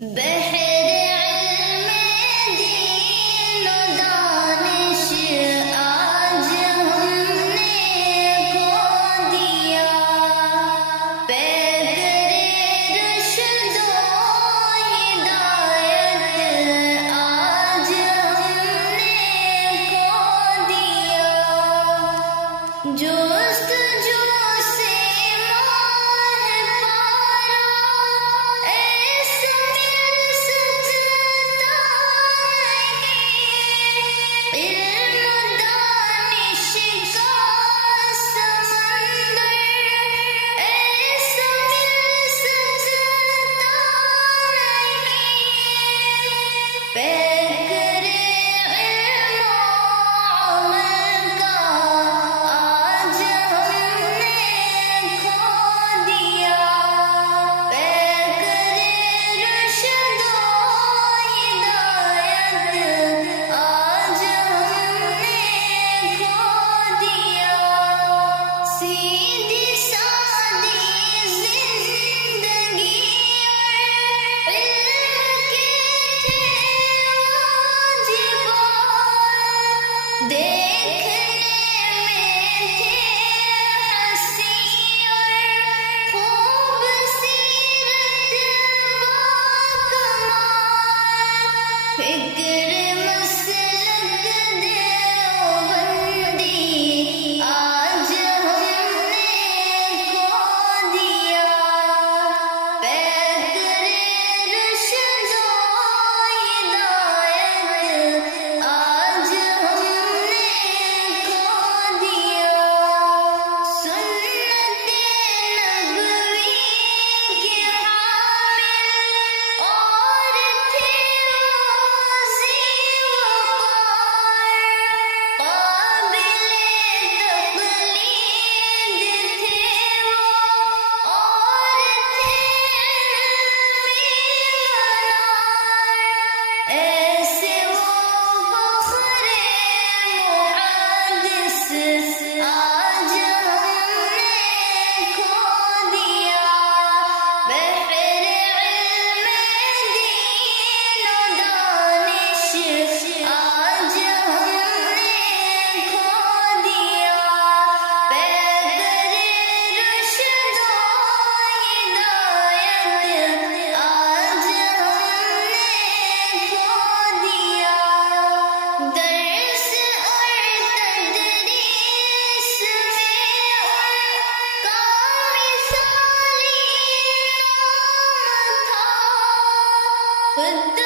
بحر علم دین و دانش آج ہم نے کھو دیا، پیکر رشد و ہدایت آج ہم نے کھو دیا، جستجو سے ماہ پارا ایسا مل سکتا نہیں، علم دانش کا سمندر ایسا مل سکتا نہیں، پیکر علم و عمل کا آج ہم نے کھو دیا، پیکر رشد و ہدایت آج ہم نے کھو دیا، سیدھی سادی زندگی اور علم کے تھے واجبات، دیکھنے میں تھے حسین اور خوبصورت باکمال، فکر مسلک دیوبندی آج ہم نے کھو دیا، پیکر رشد و ہدایت آج ہم نے کھو دیا، سنت نبوی کے حامل اور تھے روزی وقار، قابل تقلید تھے وہ اور تھے علمی منار، ایسے وہ فخر محدث آج ہم نے کھو دیا، بحر علم دین و دانش آج ہم نے کھو دیا، پیکر رشد و ہدایت آج ہم نے کھو دیا، درس اور تدریس میں ان کا مثالی نام تھا، خود